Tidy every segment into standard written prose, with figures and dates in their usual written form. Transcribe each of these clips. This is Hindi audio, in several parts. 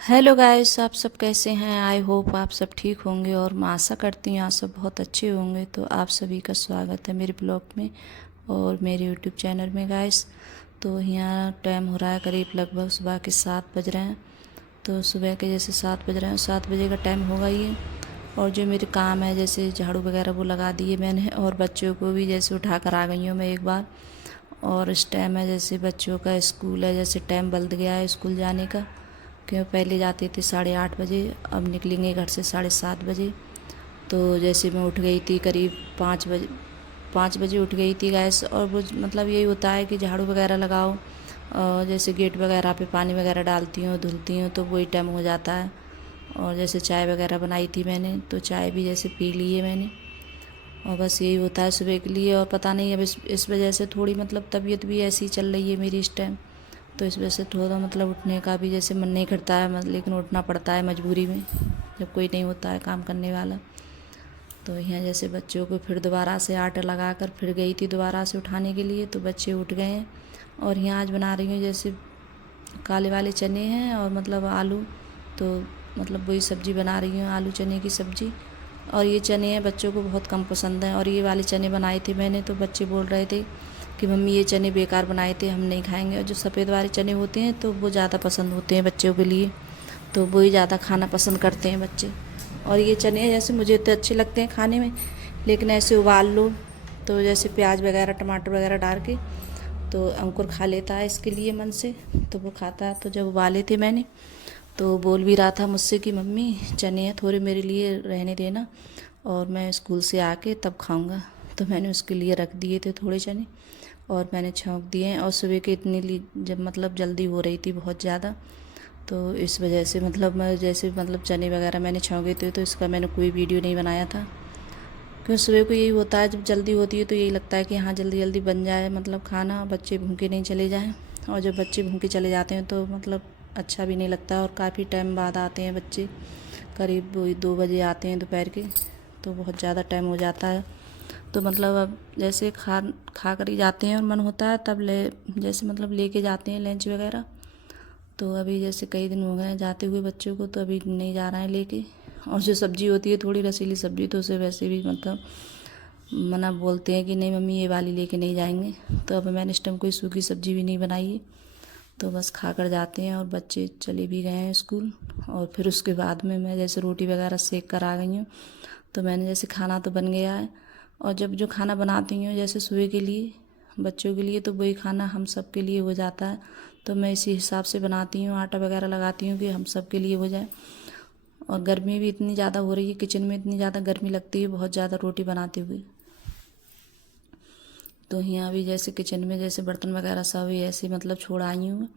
हेलो गाइस, आप सब कैसे हैं। आई होप आप सब ठीक होंगे और मैं आशा करती हूँ आप सब बहुत अच्छे होंगे। तो आप सभी का स्वागत है मेरे ब्लॉग में और मेरे यूट्यूब चैनल में गाइस। तो यहाँ टाइम हो रहा है करीब लगभग सुबह के 7 बज रहे हैं। तो सुबह के जैसे 7 बज रहे हैं, 7 बजे का टाइम होगा ये। और जो मेरे काम है जैसे झाड़ू वगैरह वो लगा दिए मैंने और बच्चों को भी जैसे उठा कर आ गई हूँ मैं एक बार। और इस टाइम है जैसे बच्चों का स्कूल है, जैसे टाइम बदल गया है स्कूल जाने का। क्यों पहले जाते थे 8:30 बजे, अब निकलेंगे घर से 7:30 बजे। तो जैसे मैं उठ गई थी करीब 5 बजे, 5 बजे उठ गई थी गैस। और वो मतलब यही होता है कि झाड़ू वगैरह लगाओ और जैसे गेट वगैरह पे पानी वगैरह डालती हूँ धुलती हूँ तो वही टाइम हो जाता है। और जैसे चाय वगैरह बनाई थी मैंने तो चाय भी जैसे पी ली है मैंने। और बस यही होता है सुबह के लिए। और पता नहीं अब इस वजह से थोड़ी मतलब तबीयत भी ऐसी चल रही है मेरी इस टाइम। तो इस वजह से थोड़ा मतलब उठने का भी जैसे मन नहीं करता है, लेकिन उठना पड़ता है मजबूरी में जब कोई नहीं होता है काम करने वाला। तो यहाँ जैसे बच्चों को फिर दोबारा से आटा लगा कर फिर गई थी दोबारा से उठाने के लिए, तो बच्चे उठ गए हैं। और यहाँ आज बना रही हूँ जैसे काले वाले चने हैं और मतलब आलू। तो मतलब वही सब्ज़ी बना रही हूँ, आलू चने की सब्ज़ी। और ये चने हैं बच्चों को बहुत कम पसंद हैं। और ये वाले चने बनाए थे मैंने तो बच्चे बोल रहे थे कि मम्मी ये चने बेकार बनाए थे, हम नहीं खाएंगे। और जो सफ़ेद वाले चने होते हैं तो वो ज़्यादा पसंद होते हैं बच्चों के लिए, तो वही ज़्यादा खाना पसंद करते हैं बच्चे। और ये चने जैसे मुझे तो अच्छे लगते हैं खाने में, लेकिन ऐसे उबाल लो तो जैसे प्याज वगैरह टमाटर वगैरह डाल के तो अंकुर खा लेता है इसके लिए मन से, तो वो खाता है। तो जब उबाले थे मैंने तो बोल भी रहा था मुझसे कि मम्मी चने हैं थोड़े मेरे लिए रहने देना और मैं स्कूल से आके तब खाऊंगा। तो मैंने उसके लिए रख दिए थे थोड़े चने और मैंने छौंक दिए हैं। और सुबह के इतनी जब मतलब जल्दी हो रही थी बहुत ज़्यादा, तो इस वजह से मतलब मैं जैसे मतलब चने वगैरह मैंने छौंके थे तो इसका मैंने कोई वीडियो नहीं बनाया था। क्यों सुबह को यही होता है जब जल्दी होती है तो यही लगता है कि हाँ जल्दी जल्दी बन जाए मतलब खाना, बच्चे भूखे नहीं चले जाएं। और जब बच्चे भूखे चले जाते हैं तो मतलब अच्छा भी नहीं लगता। और काफ़ी टाइम बाद आते हैं बच्चे, करीब 2 बजे आते हैं दोपहर के, तो बहुत ज़्यादा टाइम हो जाता है। तो मतलब अब जैसे खा कर ही जाते हैं और मन होता है तब ले जैसे मतलब लेके जाते हैं लंच वगैरह। तो अभी जैसे कई दिन हो गए हैं जाते हुए बच्चों को, तो अभी नहीं जा रहे हैं लेके। और जो सब्ज़ी होती है थोड़ी रसीली सब्ज़ी तो उसे वैसे भी मतलब मना बोलते हैं कि नहीं मम्मी ये वाली लेके नहीं जाएंगे। तो अब मैंने इस टाइम कोई सूखी सब्ज़ी भी नहीं बनाई है, तो बस खा कर जाते हैं। और बच्चे चले भी गए हैं स्कूल। और फिर उसके बाद में मैं जैसे रोटी वगैरह सेक कर आ गई हूँ। तो मैंने जैसे खाना तो बन गया है। और जब जो खाना बनाती हूँ जैसे सुबह के लिए बच्चों के लिए तो वही खाना हम सब के लिए हो जाता है। तो मैं इसी हिसाब से बनाती हूँ, आटा वगैरह लगाती हूँ कि हम सब के लिए हो जाए। और गर्मी भी इतनी ज़्यादा हो रही है, किचन में इतनी ज़्यादा गर्मी लगती है बहुत ज़्यादा रोटी बनाते हुए। तो यहाँ भी जैसे किचन में जैसे बर्तन वगैरह सब ऐसे मतलब छोड़ आई हूँ।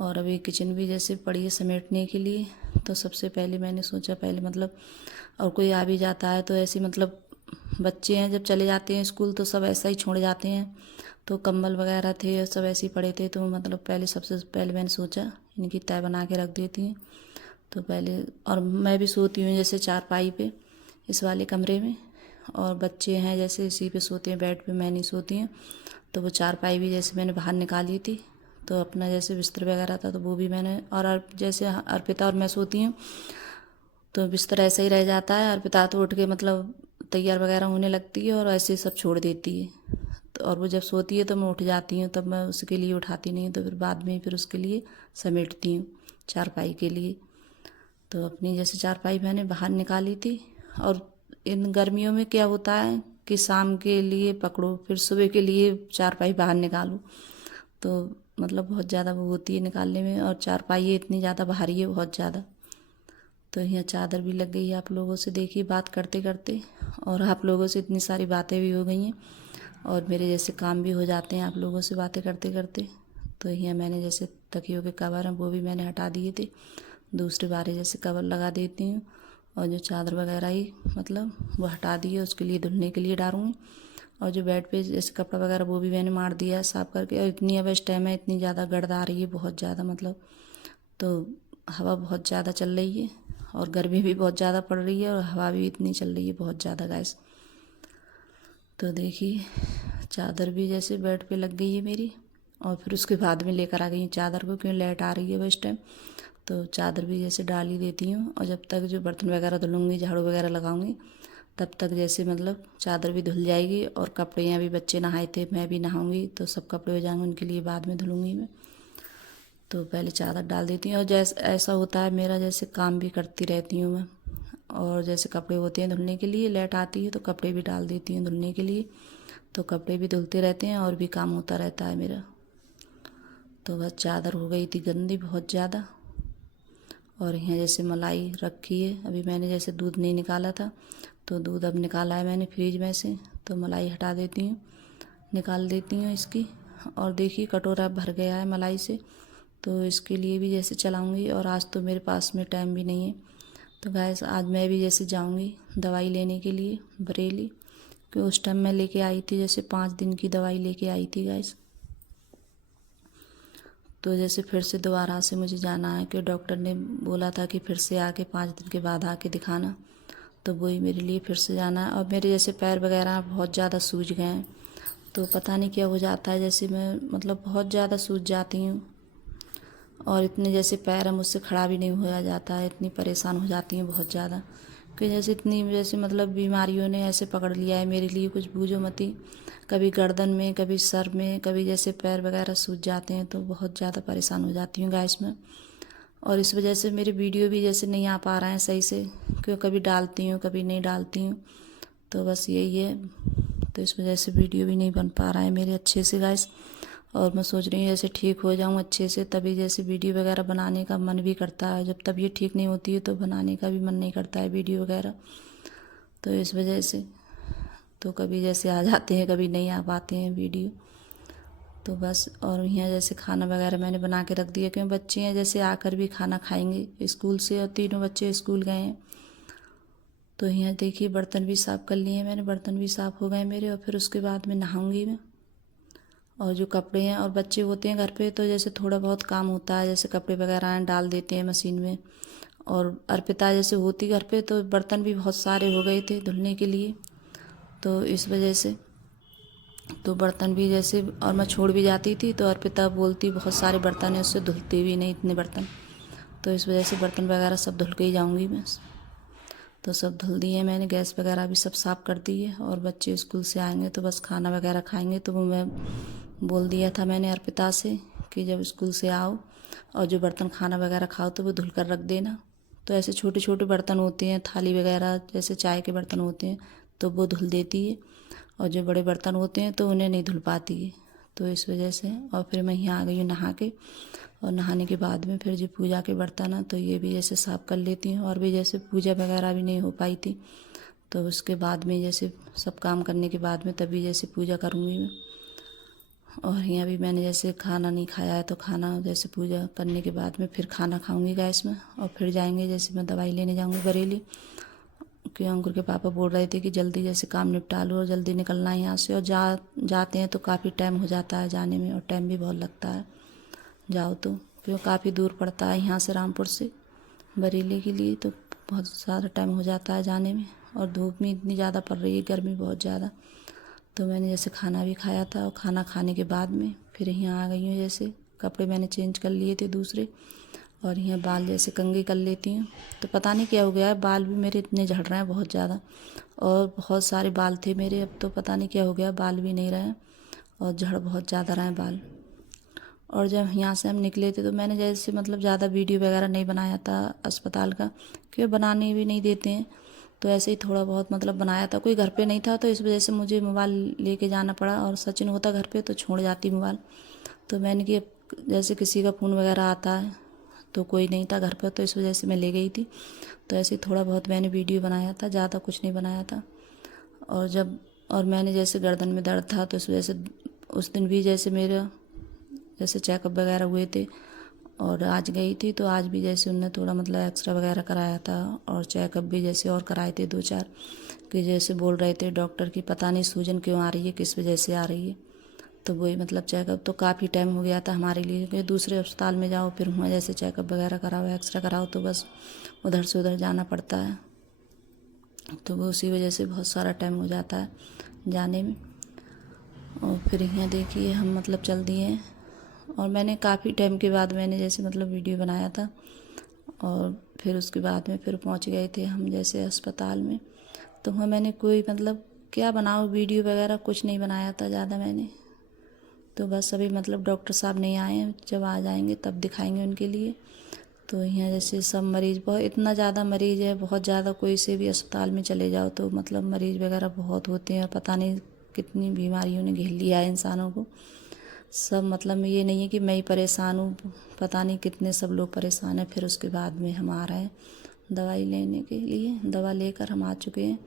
और अभी किचन भी जैसे पड़ी है समेटने के लिए। तो सबसे पहले मैंने सोचा पहले मतलब और कोई आ भी जाता है तो ऐसे मतलब बच्चे हैं जब चले जाते हैं स्कूल तो सब ऐसा ही छोड़ जाते हैं। तो कंबल वगैरह थे और सब ऐसे ही पड़े थे, तो मतलब पहले सबसे पहले मैंने सोचा इनकी तय बना के रख देती हूँ। तो पहले और मैं भी सोती हूँ जैसे चारपाई पे इस वाले कमरे में। और बच्चे हैं जैसे इसी पे सोते हैं, बेड पे मैं नहीं सोती हूँ। तो वो चारपाई भी जैसे मैंने बाहर निकाली थी। तो अपना जैसे बिस्तर वगैरह था तो वो भी मैंने और जैसे अर्पिता और मैं सोती हूँ तो बिस्तर ऐसा ही रह जाता है। अर्पिता तो उठ के मतलब तैयार वगैरह होने लगती है और ऐसे सब छोड़ देती है। तो और वो जब सोती है तो मैं उठ जाती हूँ, तब मैं उसके लिए उठाती नहीं, तो फिर बाद में फिर उसके लिए समेटती हूँ चारपाई के लिए। तो अपनी जैसे चारपाई मैंने बाहर निकाली थी। और इन गर्मियों में क्या होता है कि शाम के लिए पकड़ो फिर सुबह के लिए चारपाई बाहर निकालो, तो मतलब बहुत ज़्यादा वो होती है निकालने में। और चारपाई इतनी ज़्यादा भारी है बहुत ज़्यादा। तो यहाँ चादर भी लग गई है आप लोगों से देखी बात करते करते। और आप लोगों से इतनी सारी बातें भी हो गई हैं और मेरे जैसे काम भी हो जाते हैं आप लोगों से बातें करते करते। तो यहाँ मैंने जैसे तकियों के कवर हैं वो भी मैंने हटा दिए थे, दूसरे बारे जैसे कवर लगा देती हूँ। और जो चादर वगैरह ही मतलब वो हटा दिए उसके लिए धुलने के लिए डालूँगी। और जो बेड पे जैसे कपड़ा वगैरह वो भी मैंने मार दिया है साफ़ करके। और इतनी अब इस टाइम है इतनी ज़्यादा गर्द आ रही है बहुत ज़्यादा मतलब, तो हवा बहुत ज़्यादा चल रही है और गर्मी भी बहुत ज़्यादा पड़ रही है और हवा भी इतनी चल रही है बहुत ज़्यादा गैस। तो देखिए चादर भी जैसे बेड पे लग गई है मेरी। और फिर उसके बाद में लेकर आ गई चादर को क्यों लाइट आ रही है बस टाइम। तो चादर भी जैसे डाल ही देती हूँ। और जब तक जो बर्तन वगैरह धुलूँगी, झाड़ू वगैरह लगाऊंगी, तब तक जैसे मतलब चादर भी धुल जाएगी। और कपड़े यहाँ भी बच्चे नहाए थे, मैं भी नहाऊंगी तो सब कपड़े हो जाएंगे, उनके लिए बाद में धुलूँगी मैं। तो पहले चादर डाल देती हूँ। और जैसे ऐसा होता है मेरा, जैसे काम भी करती रहती हूँ मैं, और जैसे कपड़े होते हैं धुलने के लिए, लेट आती है तो कपड़े भी डाल देती हूँ धुलने के लिए, तो कपड़े भी धुलते रहते हैं और भी काम होता रहता है मेरा। तो बस चादर हो गई थी गंदी बहुत ज़्यादा। और यहाँ जैसे मलाई रखी है, अभी मैंने जैसे दूध नहीं निकाला था, तो दूध अब निकाला है मैंने फ्रिज में से, तो मलाई हटा देती हूँ, निकाल देती हूँ इसकी। और देखिए कटोरा भर गया है मलाई से, तो इसके लिए भी जैसे चलाऊँगी। और आज तो मेरे पास में टाइम भी नहीं है, तो गाइस आज मैं भी जैसे जाऊँगी दवाई लेने के लिए बरेली, क्योंकि उस टाइम मैं लेके आई थी, जैसे 5 दिन की दवाई लेके आई थी गाइस। तो जैसे फिर से दोबारा से मुझे जाना है, कि डॉक्टर ने बोला था कि फिर से आके 5 दिन के बाद आके दिखाना, तो वही मेरे लिए फिर से जाना है। और मेरे जैसे पैर वगैरह बहुत ज़्यादा सूज गए हैं, तो पता नहीं क्या हो जाता है, जैसे मैं मतलब बहुत ज़्यादा सूज जाती हूँ। और इतने जैसे पैर है मुझसे खड़ा भी नहीं होया जाता है, इतनी परेशान हो जाती हूँ बहुत ज़्यादा, कि जैसे इतनी जैसे मतलब बीमारियों ने ऐसे पकड़ लिया है मेरे लिए, कुछ बूझो मती। कभी गर्दन में, कभी सर में, कभी जैसे पैर वगैरह सूज जाते हैं, तो बहुत ज़्यादा परेशान हो जाती हूँ गाइस मैं। और इस वजह से मेरे वीडियो भी जैसे नहीं आ पा रहे हैं सही से, क्यों कभी डालती हूँ कभी नहीं डालती हूँ, तो बस यही है। तो इस वजह से वीडियो भी नहीं बन पा रहा है मेरे अच्छे से गाइस। और मैं सोच रही हूँ जैसे ठीक हो जाऊँ अच्छे से, तभी जैसे वीडियो वगैरह बनाने का मन भी करता है। जब तबीयत ठीक नहीं होती है तो बनाने का भी मन नहीं करता है वीडियो वगैरह, तो इस वजह से तो कभी जैसे आ जाते हैं, कभी नहीं आ पाते हैं वीडियो, तो बस। और यहाँ जैसे खाना वगैरह मैंने बना के रख दिया, क्योंकि बच्चे हैं जैसे आकर भी खाना खाएंगे स्कूल से, और तीनों बच्चे स्कूल गए हैं। तो यहाँ देखिए बर्तन भी साफ़ कर लिए मैंने, बर्तन भी साफ़ हो गए मेरे। और फिर उसके बाद में नहाऊंगी मैं। और जो कपड़े हैं और बच्चे होते हैं घर पे, तो जैसे थोड़ा बहुत काम होता है, जैसे कपड़े वगैरह हैं डाल देते हैं मशीन में। और अर्पिता जैसे होती घर पे, तो बर्तन भी बहुत सारे हो गए थे धुलने के लिए, तो इस वजह से तो बर्तन भी जैसे, और मैं छोड़ भी जाती थी तो अर्पिता बोलती बहुत सारे बर्तन हैं, उससे धुलते भी नहीं इतने बर्तन, तो इस वजह से बर्तन वगैरह सब धुल के ही जाऊँगी मैं। तो सब धुल दिए मैंने, गैस वगैरह भी सब साफ़ कर दी है। और बच्चे स्कूल से आएंगे तो बस खाना वगैरह खाएंगे, तो वो मैं बोल दिया था मैंने अर्पिता से कि जब स्कूल से आओ और जो बर्तन खाना वगैरह खाओ तो वो धुल कर रख देना। तो ऐसे छोटे छोटे बर्तन होते हैं, थाली वगैरह जैसे चाय के बर्तन होते हैं, तो वो धुल देती है। और जो बड़े बर्तन होते हैं तो उन्हें नहीं धुल पाती है, तो इस वजह से। और फिर मैं यहाँ आ गई हूँ नहा के, और नहाने के बाद में फिर जो पूजा के बर्तन हैं तो ये भी जैसे साफ़ कर लेती हूँ। और भी जैसे पूजा वगैरह भी नहीं हो पाई थी, तो उसके बाद में जैसे सब काम करने के बाद में तभी जैसे पूजा करूँगी मैं। और यहाँ भी मैंने जैसे खाना नहीं खाया है, तो खाना जैसे पूजा करने के बाद में फिर खाना खाऊंगी गैस में। और फिर जाएंगे, जैसे मैं दवाई लेने जाऊंगी बरेली, कि अंकुर के पापा बोल रहे थे कि जल्दी जैसे काम निपटा लो और जल्दी निकलना है यहाँ से। और जाते हैं तो काफ़ी टाइम हो जाता है जाने में, और टाइम भी बहुत लगता है जाओ तो, क्यों काफ़ी दूर पड़ता है यहाँ से रामपुर से बरेली के लिए, तो बहुत ज़्यादा टाइम हो जाता है जाने में। और धूप भी इतनी ज़्यादा पड़ रही है, गर्मी बहुत ज़्यादा। तो मैंने जैसे खाना भी खाया था, और खाना खाने के बाद में फिर यहाँ आ गई हूँ, जैसे कपड़े मैंने चेंज कर लिए थे दूसरे। और यहाँ बाल जैसे कंघी कर लेती हूँ, तो पता नहीं क्या हो गया है, बाल भी मेरे इतने झड़ रहे हैं बहुत ज़्यादा। और बहुत सारे बाल थे मेरे, अब तो पता नहीं क्या हो गया, बाल भी नहीं रहे हैं और झड़ बहुत ज़्यादा रहे हैं बाल। और जब यहाँ से हम निकले थे तो मैंने जैसे मतलब ज़्यादा वीडियो वगैरह नहीं बनाया था अस्पताल का, क्योंकि बनाने भी नहीं देते हैं, तो ऐसे ही थोड़ा बहुत मतलब बनाया था। कोई घर पे नहीं था तो इस वजह से मुझे मोबाइल लेके जाना पड़ा, और सचिन होता घर पे तो छोड़ जाती मोबाइल। तो मैंने कि जैसे किसी का फ़ोन वगैरह आता है, तो कोई नहीं था घर पर, तो इस वजह से मैं ले गई थी। तो ऐसे ही थोड़ा बहुत मैंने वीडियो बनाया था, ज़्यादा कुछ नहीं बनाया था। और मैंने जैसे गर्दन में दर्द था, तो इस वजह से उस दिन भी जैसे मेरा जैसे चेकअप वगैरह हुए थे, और आज गई थी तो आज भी जैसे उनने थोड़ा मतलब एक्सरा वगैरह कराया था, और चेकअप भी जैसे और कराए थे 2-4, कि जैसे बोल रहे थे डॉक्टर की पता नहीं सूजन क्यों आ रही है, किस वजह से आ रही है। तो वही मतलब चेकअप तो काफ़ी टाइम हो गया था हमारे लिए, कि दूसरे अस्पताल में जाओ फिर वहाँ जैसे चेकअप वगैरह कराओ, एक्सरा कराओ, तो बस उधर से उधर जाना पड़ता है, तो वो उसी वजह से बहुत सारा टाइम हो जाता है जाने में। और फिर यहाँ देखिए हम मतलब चल दिए हैं, और मैंने काफ़ी टाइम के बाद मैंने जैसे मतलब वीडियो बनाया था, और फिर उसके बाद में फिर पहुंच गए थे हम जैसे अस्पताल में। तो वहाँ मैंने कोई मतलब क्या बनाऊँ, वीडियो वगैरह कुछ नहीं बनाया था ज़्यादा मैंने। तो बस अभी मतलब डॉक्टर साहब नहीं आए हैं, जब आ जाएंगे तब दिखाएंगे उनके लिए। तो यहाँ जैसे सब मरीज़ बहुत इतना ज़्यादा मरीज़ है, बहुत ज़्यादा, कोई से भी अस्पताल में चले जाओ तो मतलब मरीज़ वगैरह बहुत होते हैं। पता नहीं कितनी बीमारियों ने घेर लिया है इंसानों को। सब मतलब ये नहीं है कि मैं ही परेशान हूँ, पता नहीं कितने सब लोग परेशान हैं। फिर उसके बाद में हम आ रहे हैं दवाई लेने के लिए, दवा लेकर हम आ चुके हैं।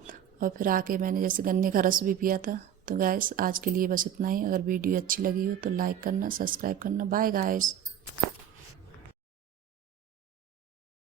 और फिर आके मैंने जैसे गन्ने का रस भी पिया था। तो गाइस आज के लिए बस इतना ही। अगर वीडियो अच्छी लगी हो तो लाइक करना, सब्सक्राइब करना। Bye guys.